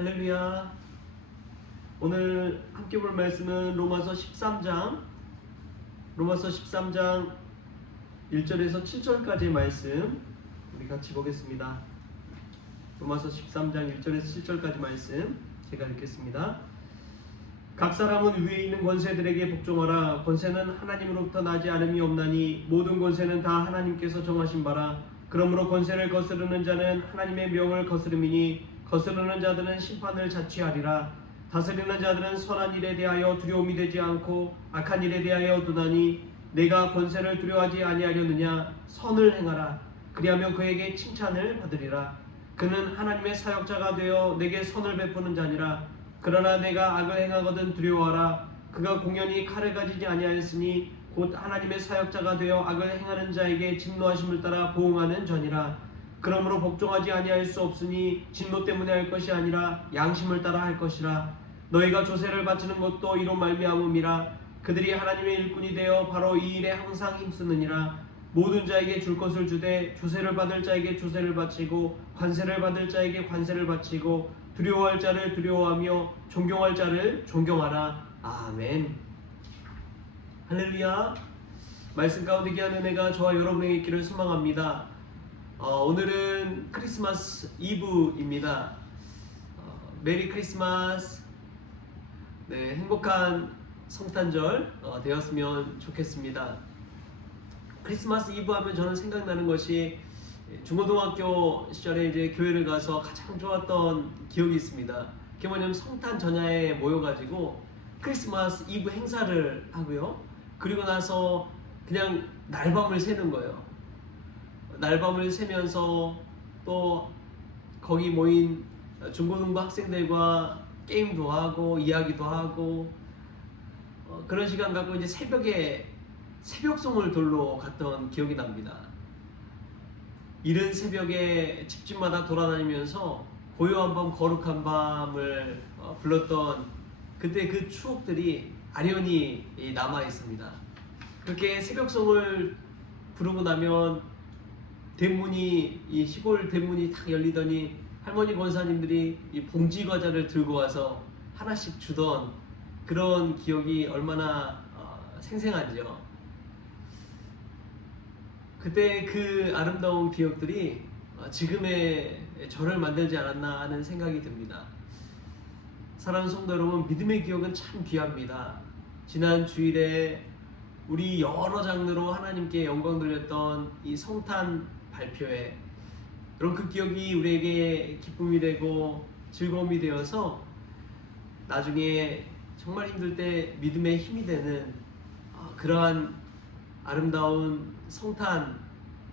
할렐루야. 오늘 함께 볼 말씀은 로마서 13장 1절에서 7절까지의 말씀 우리 같이 보겠습니다. 로마서 13장 1절에서 7절까지 말씀 제가 읽겠습니다. 각 사람은 위에 있는 권세들에게 복종하라. 권세는 하나님으로부터 나지 않음이 없나니 모든 권세는 다 하나님께서 정하신 바라. 그러므로 권세를 거스르는 자는 하나님의 명을 거스름이니 거스르는 자들은 심판을 자취하리라. 다스리는 자들은 선한 일에 대하여 두려움이 되지 않고 악한 일에 대하여 두나니 내가 권세를 두려워하지 아니하려느냐. 선을 행하라. 그리하면 그에게 칭찬을 받으리라. 그는 하나님의 사역자가 되어 내게 선을 베푸는 자니라. 그러나 내가 악을 행하거든 두려워하라. 그가 공연히 칼을 가지지 아니하였으니 곧 하나님의 사역자가 되어 악을 행하는 자에게 진노하심을 따라 보응하는 전이라. 그러므로 복종하지 아니할 수 없으니 진노 때문에 할 것이 아니라 양심을 따라 할 것이라. 너희가 조세를 바치는 것도 이로 말미암음이라. 그들이 하나님의 일꾼이 되어 바로 이 일에 항상 힘쓰느니라. 모든 자에게 줄 것을 주되 조세를 받을 자에게 조세를 바치고 관세를 받을 자에게 관세를 바치고 두려워할 자를 두려워하며 존경할 자를 존경하라. 아멘. 할렐루야. 말씀 가운데 귀한 은혜가 저와 여러분에게 있기를 소망합니다. 오늘은 크리스마스 이브입니다. 메리 크리스마스. 네, 행복한 성탄절 되었으면 좋겠습니다. 크리스마스 이브 하면 저는 생각나는 것이 중고등학교 시절에 이제 교회를 가서 가장 좋았던 기억이 있습니다. 그게 뭐냐면 성탄 전야에 모여가지고 크리스마스 이브 행사를 하고요. 그리고 나서 그냥 날밤을 새는 거예요. 날밤을 새면서 또 거기 모인 중고등부 학생들과 게임도 하고 이야기도 하고 그런 시간 갖고 이제 새벽에 새벽송을 돌러 갔던 기억이 납니다. 이른 새벽에 집집마다 돌아다니면서 고요한 밤 거룩한 밤을 불렀던 그때 그 추억들이 아련히 남아 있습니다. 그렇게 새벽송을 부르고 나면 대문이 이 시골 대문이 탁 열리더니 할머니 권사님들이 이 봉지 과자를 들고 와서 하나씩 주던 그런 기억이 얼마나 생생하죠. 그때 그 아름다운 기억들이 지금의 저를 만들지 않았나 하는 생각이 듭니다. 사랑하는 성도 여러분, 믿음의 기억은 참 귀합니다. 지난 주일에 우리 여러 장르로 하나님께 영광 돌렸던 이 성탄 발표회, 그런 그 기억이 우리에게 기쁨이 되고 즐거움이 되어서 나중에 정말 힘들 때 믿음의 힘이 되는 그러한 아름다운 성탄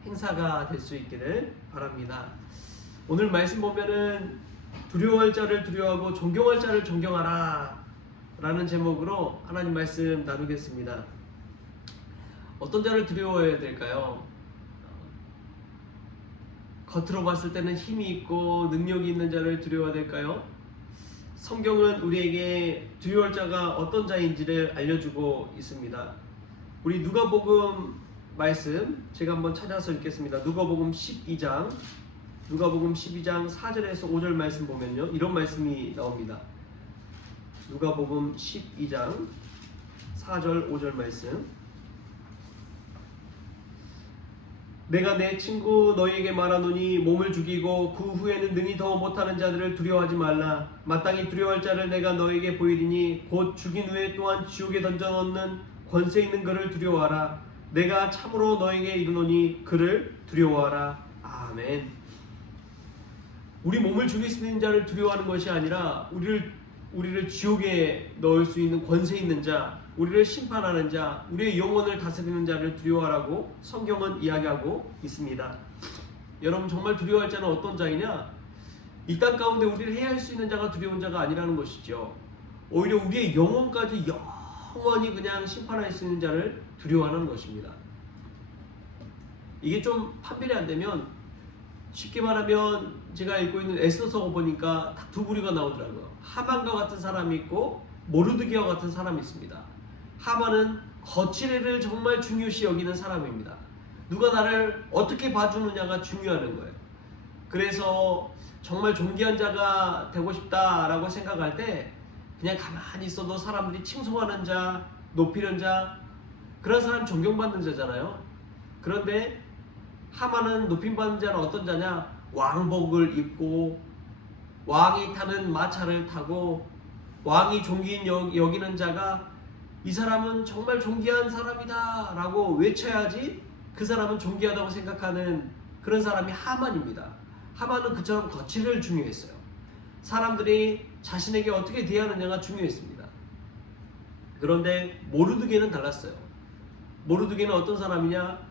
행사가 될 수 있기를 바랍니다. 오늘 말씀 보면은 두려워할 자를 두려워하고 존경할 자를 존경하라 라는 제목으로 하나님 말씀 나누겠습니다. 어떤 자를 두려워해야 될까요? 겉으로 봤을 때는 힘이 있고 능력이 있는 자를 두려워해야 될까요? 성경은 우리에게 두려워할 자가 어떤 자인지를 알려주고 있습니다. 우리 누가복음 말씀 제가 한번 찾아서 읽겠습니다. 누가복음 12장 4절에서 5절 말씀 보면요, 이런 말씀이 나옵니다. 누가복음 12장 4절 5절 말씀. 내가 내 친구 너희에게 말하노니 몸을 죽이고 그 후에는 능히 더 못하는 자들을 두려워하지 말라. 마땅히 두려워할 자를 내가 너희에게 보이리니 곧 죽인 후에 또한 지옥에 던져넣는 권세 있는 그를 두려워하라. 내가 참으로 너희에게 이르노니 그를 두려워하라. 아멘. 우리 몸을 죽일 수 있는 자를 두려워하는 것이 아니라 우리를 지옥에 넣을 수 있는 권세 있는 자, 우리를 심판하는 자, 우리의 영혼을 다스리는 자를 두려워하라고 성경은 이야기하고 있습니다. 여러분, 정말 두려워할 자는 어떤 자이냐? 이 땅 가운데 우리를 해할 수 있는 자가 두려운 자가 아니라는 것이죠. 오히려 우리의 영혼까지 영원히 그냥 심판할 수 있는 자를 두려워하는 것입니다. 이게 좀 판별이 안 되면, 쉽게 말하면 제가 읽고 있는 에스더서 보니까 딱 두 부류가 나오더라고요. 하만과 같은 사람이 있고 모르드게와 같은 사람이 있습니다. 하만은 거칠애를 정말 중요시 여기는 사람입니다. 누가 나를 어떻게 봐주느냐가 중요한 거예요. 그래서 정말 존귀한 자가 되고 싶다라고 생각할 때 그냥 가만히 있어도 사람들이 칭송하는 자, 높이는 자, 그런 사람 존경받는 자잖아요. 그런데 하만은 높임받는 자는 어떤 자냐? 왕복을 입고 왕이 타는 마차를 타고 왕이 존귀인 여기는 자가 이 사람은 정말 존귀한 사람이다 라고 외쳐야지 그 사람은 존귀하다고 생각하는 그런 사람이 하만입니다. 하만은 그처럼 거칠을 중요했어요. 사람들이 자신에게 어떻게 대하느냐가 중요했습니다. 그런데 모르드게는 달랐어요. 모르드게는 어떤 사람이냐?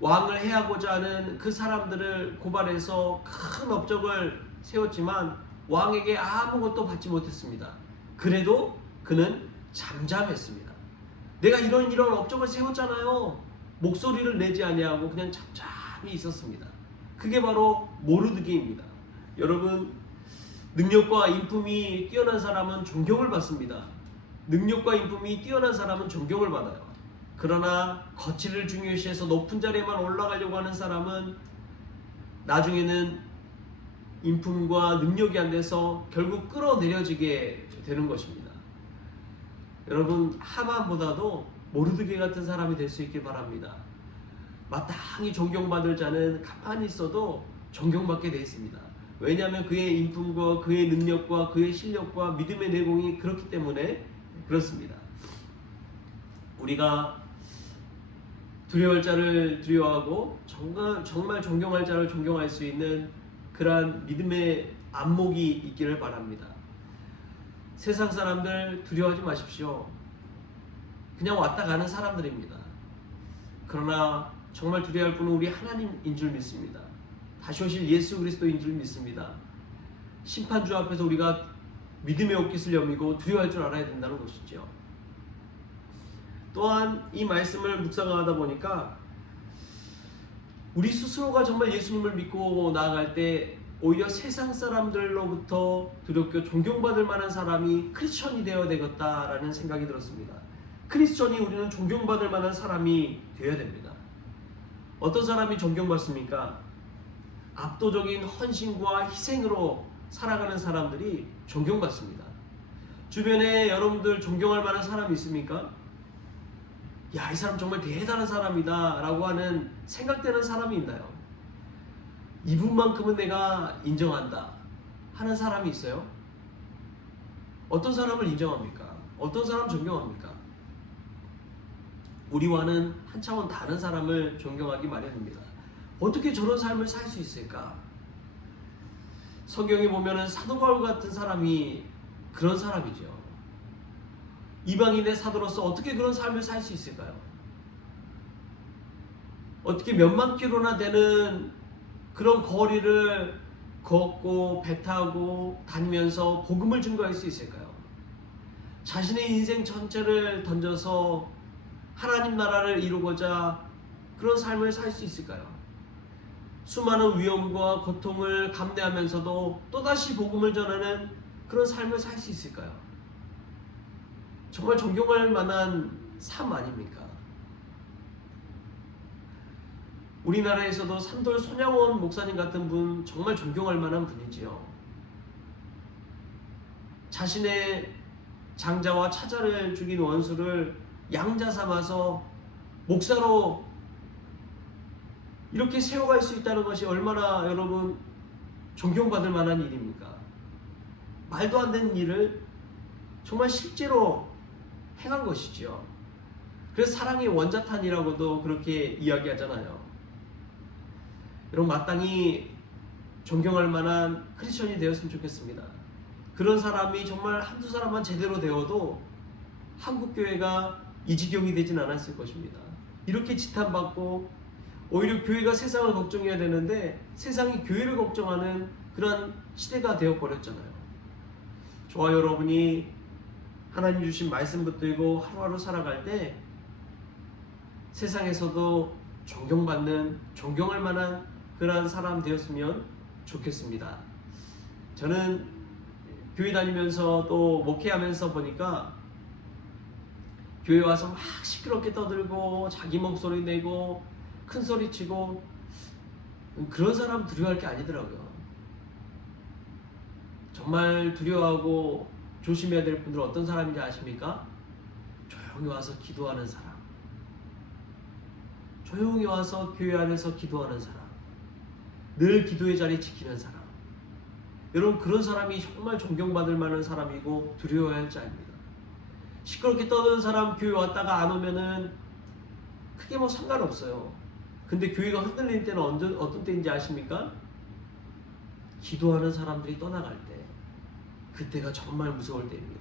왕을 해하고자 하는 그 사람들을 고발해서 큰 업적을 세웠지만 왕에게 아무것도 받지 못했습니다. 그래도 그는 잠잠했습니다. 내가 이런 업적을 세웠잖아요. 목소리를 내지 아니하고 그냥 잠잠히 있었습니다. 그게 바로 모르드게입니다. 여러분, 능력과 인품이 뛰어난 사람은 존경을 받습니다. 능력과 인품이 뛰어난 사람은 존경을 받아요. 그러나 거칠을 중요시해서 높은 자리에만 올라가려고 하는 사람은 나중에는 인품과 능력이 안 돼서 결국 끌어내려지게 되는 것입니다. 여러분, 하만보다도 모르드게 같은 사람이 될 수 있길 바랍니다. 마땅히 존경받을 자는 가만히 있어도 존경받게 되어 있습니다. 왜냐하면 그의 인품과 그의 능력과 그의 실력과 믿음의 내공이 그렇기 때문에 그렇습니다. 우리가 두려워할 자를 두려워하고 정말 존경할 자를 존경할 수 있는 그러한 믿음의 안목이 있기를 바랍니다. 세상 사람들 두려워하지 마십시오. 그냥 왔다 가는 사람들입니다. 그러나 정말 두려워할 분은 우리 하나님인 줄 믿습니다. 다시 오실 예수 그리스도인 줄 믿습니다. 심판주 앞에서 우리가 믿음의 옷깃을 여미고 두려워할 줄 알아야 된다는 것이죠. 또한 이 말씀을 묵상하다 보니까 우리 스스로가 정말 예수님을 믿고 나아갈 때 오히려 세상 사람들로부터 두렵고 존경받을 만한 사람이 크리스천이 되어야 되겠다라는 생각이 들었습니다. 크리스천이 우리는 존경받을 만한 사람이 되어야 됩니다. 어떤 사람이 존경받습니까? 압도적인 헌신과 희생으로 살아가는 사람들이 존경받습니다. 주변에 여러분들 존경할 만한 사람이 있습니까? 야, 이 사람 정말 대단한 사람이다 라고 하는 생각되는 사람이 있나요? 이분만큼은 내가 인정한다 하는 사람이 있어요? 어떤 사람을 인정합니까? 어떤 사람 존경합니까? 우리와는 한 차원 다른 사람을 존경하기 마련입니다. 어떻게 저런 삶을 살 수 있을까? 성경에 보면은 사도 바울 같은 사람이 그런 사람이죠. 이방인의 사도로서 어떻게 그런 삶을 살 수 있을까요? 어떻게 몇만 킬로나 되는 그런 거리를 걷고 배 타고 다니면서 복음을 증거할 수 있을까요? 자신의 인생 전체를 던져서 하나님 나라를 이루고자 그런 삶을 살 수 있을까요? 수많은 위험과 고통을 감내하면서도 또다시 복음을 전하는 그런 삶을 살 수 있을까요? 정말 존경할 만한 삶 아닙니까? 우리나라에서도 산돌 손양원 목사님 같은 분 정말 존경할 만한 분이지요. 자신의 장자와 차자를 죽인 원수를 양자 삼아서 목사로 이렇게 세워갈 수 있다는 것이 얼마나 여러분 존경받을 만한 일입니까? 말도 안 되는 일을 정말 실제로 행한 것이지요. 그래서 사랑의 원자탄이라고도 그렇게 이야기하잖아요. 여러분, 마땅히 존경할 만한 크리스천이 되었으면 좋겠습니다. 그런 사람이 정말 한두 사람만 제대로 되어도 한국교회가 이 지경이 되진 않았을 것입니다. 이렇게 지탄받고 오히려 교회가 세상을 걱정해야 되는데 세상이 교회를 걱정하는 그런 시대가 되어버렸잖아요. 저와 여러분이 하나님 주신 말씀 붙들고 하루하루 살아갈 때 세상에서도 존경받는, 존경할 만한 그러한 사람 되었으면 좋겠습니다. 저는 교회 다니면서 또 목회하면서 보니까 교회 와서 막 시끄럽게 떠들고 자기 목소리 내고 큰 소리 치고 그런 사람 두려워할 게 아니더라고요. 정말 두려워하고 조심해야 될 분들은 어떤 사람인지 아십니까? 조용히 와서 기도하는 사람, 조용히 와서 교회 안에서 기도하는 사람, 늘 기도의 자리 지키는 사람. 여러분, 그런 사람이 정말 존경받을 만한 사람이고 두려워야 할 자입니다. 시끄럽게 떠드는 사람 교회 왔다가 안 오면은 크게 뭐 상관없어요. 근데 교회가 흔들릴 때는 어떤 때인지 아십니까? 기도하는 사람들이 떠나갈 때, 그때가 정말 무서울 때입니다.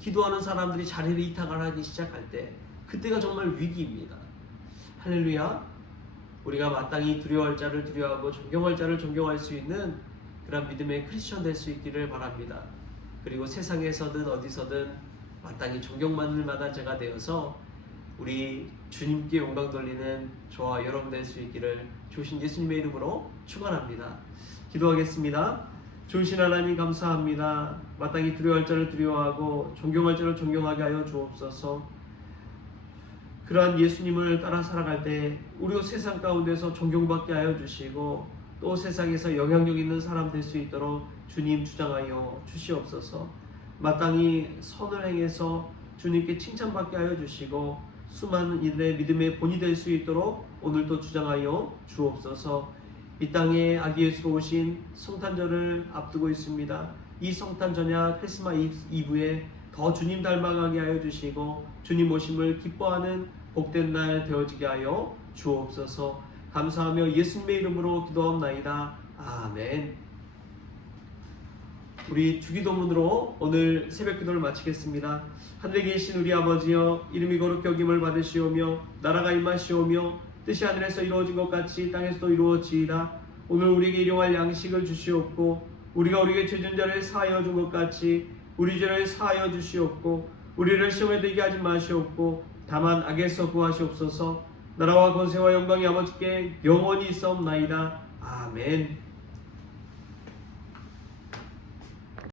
기도하는 사람들이 자리를 이탈을 하기 시작할 때, 그때가 정말 위기입니다. 할렐루야. 우리가 마땅히 두려워할 자를 두려워하고 존경할 자를 존경할 수 있는 그런 믿음의 크리스천 될 수 있기를 바랍니다. 그리고 세상에서든 어디서든 마땅히 존경받을 만한 자가 되어서 우리 주님께 영광 돌리는 저와 여러분 될 수 있기를 주신 예수님의 이름으로 축원합니다. 기도하겠습니다. 좋으신 하나님 감사합니다. 마땅히 두려워할 자를 두려워하고 존경할 자를 존경하게 하여 주옵소서. 그러한 예수님을 따라 살아갈 때 우리 세상 가운데서 존경받게 하여 주시고 또 세상에서 영향력 있는 사람 될 수 있도록 주님 주장하여 주시옵소서. 마땅히 선을 행해서 주님께 칭찬받게 하여 주시고 수많은 이들의 믿음의 본이 될 수 있도록 오늘도 주장하여 주옵소서. 이 땅에 아기 예수로 오신 성탄절을 앞두고 있습니다. 이 성탄절야 크리스마스 이브에 더 주님 닮아가게 하여 주시고 주님 오심을 기뻐하는 복된 날 되어지게 하여 주옵소서. 감사하며 예수님의 이름으로 기도하옵나이다. 아멘. 우리 주기도문으로 오늘 새벽 기도를 마치겠습니다. 하늘에 계신 우리 아버지여, 이름이 거룩히 여김을 받으시오며 나라가 임하시오며 뜻이 하늘에서 이루어진 것 같이 땅에서도 이루어지이다. 오늘 우리에게 일용할 양식을 주시옵고 우리가 우리에게 죄진 자를 사하여 준 것 같이 우리 죄를 사하여 주시옵고 우리를 시험에 들게 하지 마시옵고 다만 악에서 구하시옵소서. 나라와 권세와 영광이 아버지께 영원히 있사옵나이다. 아멘.